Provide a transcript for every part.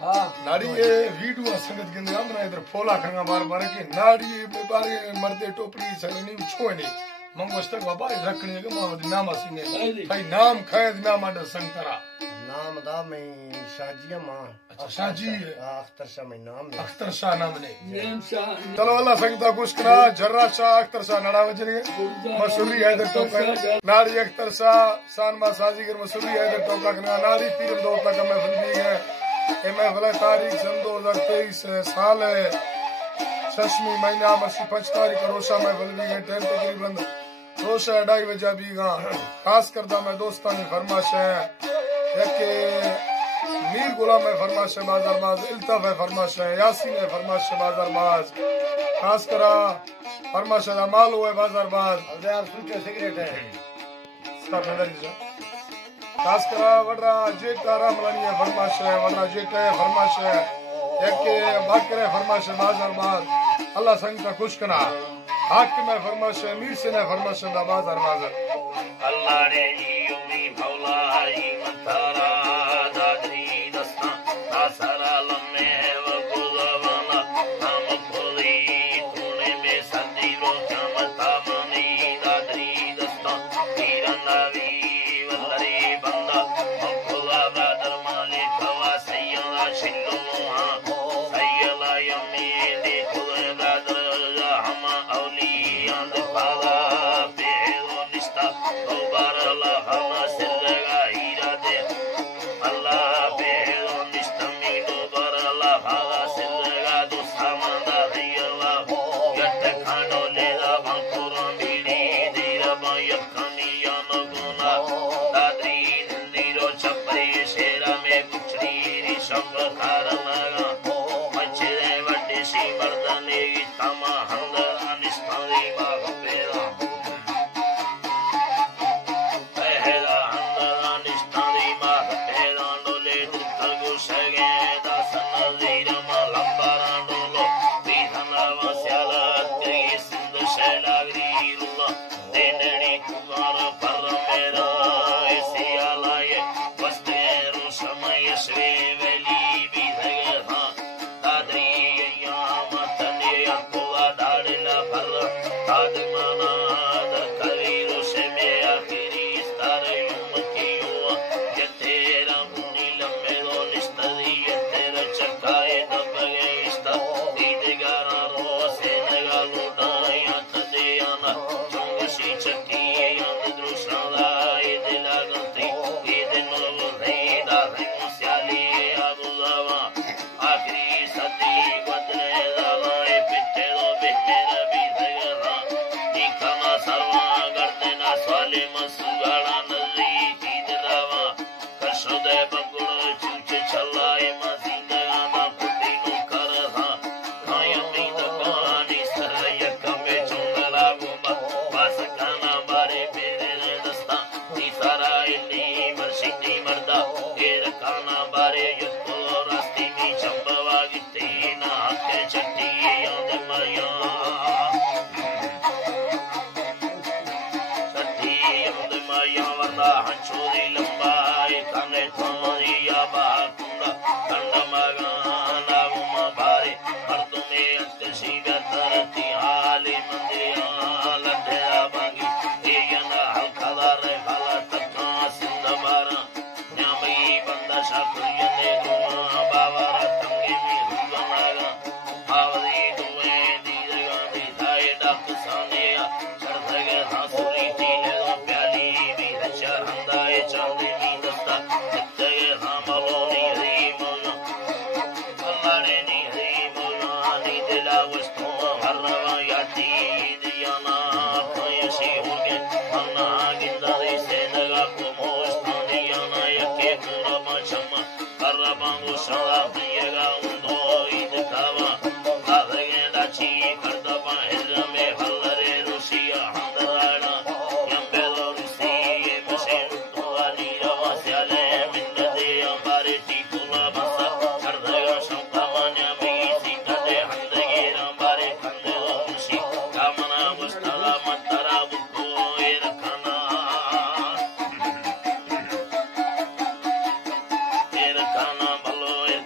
हाँ नाड़ी ये वीडियो संगत के अंदर ना इधर फोला खंगा मार मार के नाड़ी बारे मरते टोपड़ी सने नहीं छो नहीं मंगोस तक बाबा रखने के मावद नाम सीने भाई नाम खैद नाम आडर संतरा नाम दा मैं शाजिया मां अच्छा शाजी अख्तर शाह मैं नाम अख्तर शाह नाम ने नेम शाह चलो अल्लाह संगता कुछ करा जर्रा शाह अख्तर शाह नड़ा वजरे मसूरी हैदर टोका नाड़ी अख्तर शाह सानमा साजीगर मसूरी हैदर टोका कना नाड़ी पीर दो तक मैं फिल्मी है ए मैं भला तारीख सन 2023 साल है शशमी महीना मसी 5 तारीख रोशा में फिल्मी है टाइम तकरीबन रोशा 2:30 बजे बीगा खास करदा मैं दोस्तां ने फरमाश है के मीर गुलाम है फरमाश बाजार बाज इल्ताफ है फरमाश है यासीन है फरमाश बाजार बाज खास करा फरमाश दा मालो है बाजार बाज अल्लाह सूचे सिगरेट है सब अंदर जा खास करा वडरा जेटा रामलानी है फरमाश है वडरा जेटा है फरमाश है के बाकर है फरमाश बाजार बाज अल्लाह संग का खुश करा हाकिम है फरमाश मीर से ने फरमाश दा बाजार बाज अल्लाह ने यूमी भौलाई मंतारा दादरी दस्ता आसरा लम्हे व गुज़वाना हम खुदी तूने में संदीरो चमता मनी दादरी दस्ता तीरंदावी वल्लरी बंदा खुदा ब्रदर मालिक हवा सैयदा शिल्लुहा सैयदा यमी दे खुदा ब्रदर हम औलिया दे फादा बेरो निस्ता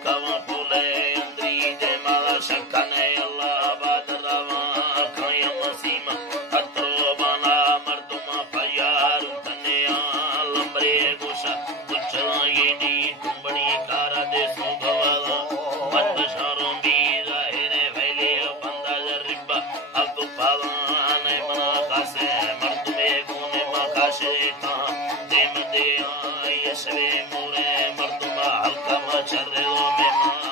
Come on. والبشر بظاهر فعله بندا جرب الطفالان مناقص مرد بيكون مقاشيكا دم دي يشوي موري مرد ما حلقا ما شرد ومما